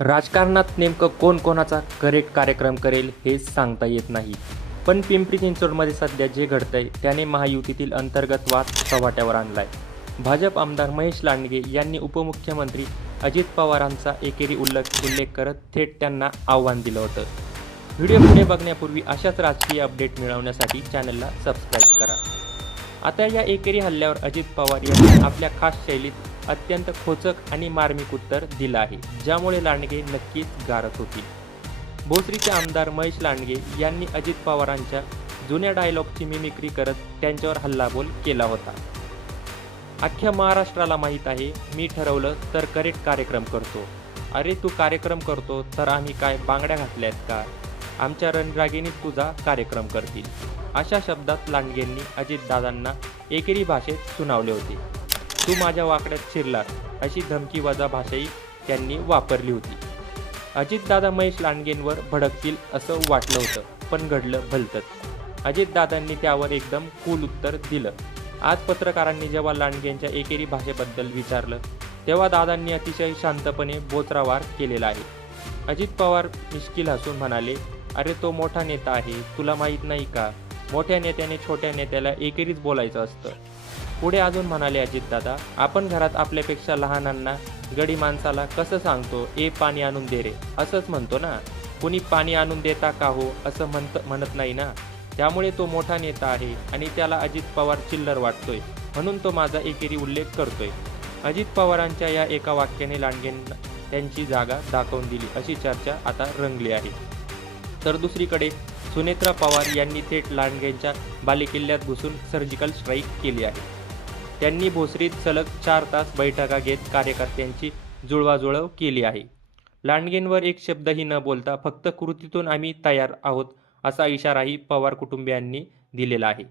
राजकारणात नेमकं कोण कोणाचा करेक्ट कार्यक्रम करेल हेच सांगता येत नाही. पण पिंपरी चिंचवडमध्ये सध्या जे घडतंय त्याने महायुतीतील अंतर्गत वाद चव्हाट्यावर आणलाय. भाजप आमदार महेश लांडगे यांनी उपमुख्यमंत्री अजित पवारांचा एकेरी उल्लेख करत थेट त्यांना आव्हान दिलं होतं. व्हिडिओ पुढे बघण्यापूर्वी अशाच राजकीय अपडेट मिळवण्यासाठी चॅनलला सबस्क्राईब करा. आता या एकेरी हल्ल्यावर अजित पवार यांनी आपल्या खास शैलीत अत्यंत खोचक आणि मार्मिक उत्तर दिलं आहे, ज्यामुळे लांडगे नक्कीच गारत होतील. भोसरीचे आमदार महेश लांडगे यांनी अजित पवारांच्या जुन्या डायलॉगची मिमिक्री करत त्यांच्यावर हल्लाबोल केला होता. अख्ख्या महाराष्ट्राला माहीत आहे, मी ठरवलं तर करेक्ट कार्यक्रम करतो. अरे तू कार्यक्रम करतो तर आम्ही काय बांगड्या घातल्यात का? आमच्या रणरागिणीत तुझा कार्यक्रम करतील. अशा शब्दात लांडगेंनी अजितदादांना एकेरी भाषेत सुनावले होते. तू माझ्या वाकड्यात शिरलास अशी धमकीवजा भाषाही त्यांनी वापरली होती. अजितदादा महेश लांडगेंवर भडकतील असं वाटलं होतं, पण घडलं भलतंच. अजितदादांनी त्यावर एकदम कूल उत्तर दिलं. आज पत्रकारांनी जेव्हा लांडगेंच्या एकेरी भाषेबद्दल विचारलं तेव्हा दादांनी अतिशय शांतपणे बोचरावार केलेला आहे. अजित पवार मिश्किल हसून म्हणाले, अरे तो मोठा नेता आहे, तुला माहीत नाही का? मोठ्या नेत्याने छोट्या नेत्याला एकेरीच बोलायचं असतं. पुढे अजून म्हणाले अजितदादा, आपण घरात आपल्यापेक्षा लहानांना गडी माणसाला कसं सांगतो, ए पाणी आणून दे रे असंच म्हणतो ना. कुणी पाणी आणून देता का हो असं म्हणत नाही ना. त्यामुळे तो मोठा नेता आहे आणि त्याला अजित पवार चिल्लर वाटतोय, म्हणून तो माझा एकेरी उल्लेख करतोय. अजित पवारांच्या या एका वाक्याने लांडगेंना त्यांची जागा दाखवून दिली अशी चर्चा आता रंगली आहे. तर दुसरीकडे सुनेत्रा पवार यांनी थेट लांडगेंच्या बालेकिल्ल्यात घुसून सर्जिकल स्ट्राईक केली आहे. त्यांनी भोसरीत सलग 4 तास बैठका घेत कार्यकर्त्यांची जुळवाजुळव केली आहे. लांडगेंवर एक शब्दही न बोलता फक्त कृतीतून आम्ही तयार आहोत असा इशाराही पवार कुटुंबियांनी दिलेला आहे.